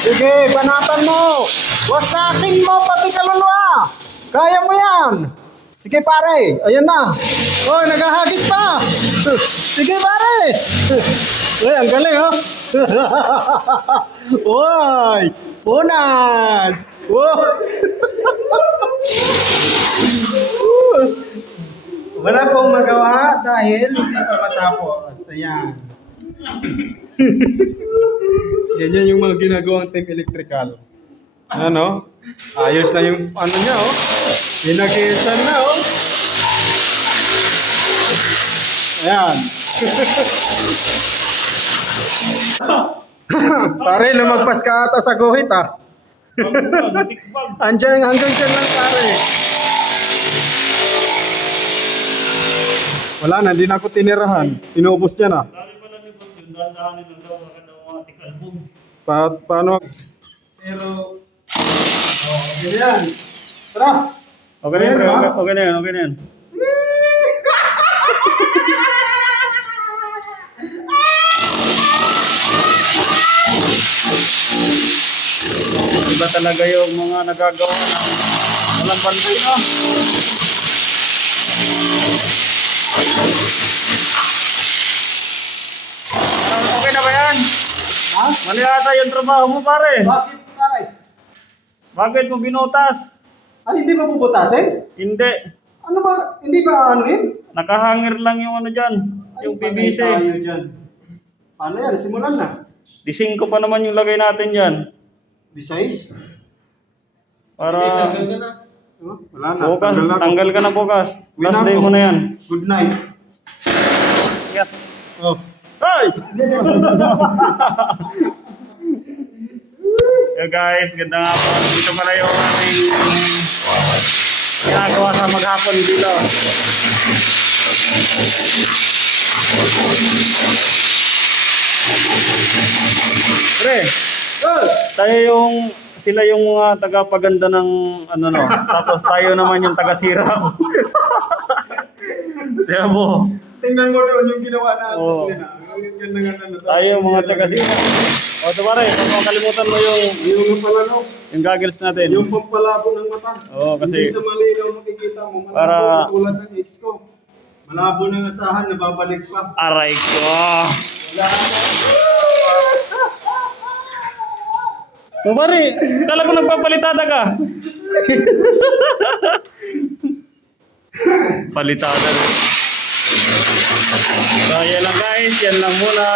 Sige, banatan mo. Wasakin mo pati kaluluwa. Kaya mo yan. Sige pare, ayan na. Oh, naghahagis pa. Sige pare. Ay, ang galing oh. Uy, punas. Oh. Wala pong magawa dahil hindi pa matapos. Ayan. Yan yung mga ginagawang team electrical. Ano? Ayos na yung ano niya oh. Pinakisan na oh. Ayan. Pare, lumagpas ka ata sa guhit ah. Andiyan, hanggang dyan lang pare. Wala na, hindi na ako tinirahan. Inubos niya na. Paano? Pero, oh, ganyan. Tara. Okay na yan, okay na yan, okay na yan. Iba talaga yung mga nagagawa ng walang bantay, no? Okay na ba yan? Ha? Mali ata yung trabaho mo, pare. Bakit pare? Bakit mo binutas? Ah, hindi ba bubutasin? Hindi. Ano ba? Hindi ba ano yun? Nakahangir lang yung ano dyan, yung Patay PVC. tayo dyan. Paano yan? Simulan na. Di 5 pa naman yung lagay natin dyan. Di size? Para Oh, wala na. bukas, Tanggal na ako. tanggal ka na bukas. Uwi na Last day ako. mo na yan. Good night. Yeah. Oh. Hey! So guys, ganda nga po. Dito pala yung aming ginagawa sa maghapon dito. Pre, tayo yung sila yung mga tagapaganda ng ano no. Tapos tayo naman yung tagasira. Tiyan mo. Tingnan mo doon yung ginawa natin. Oo. Yan na nga ano. Tayo yung mga tagasira. O ito pare, huwag mo kalimutan mo Yung pala no. yung goggles natin. Yung pampalabo ng mata. Oo, kasi Hindi sa malinaw makikita mo. Malabo para- katulad ng ex ko. Malabo ng asahan, nababalik pa. aray ko. Wala na. O pare, kala ko nagpapalitada ka. Palitada. So yan lang guys, yan lang muna.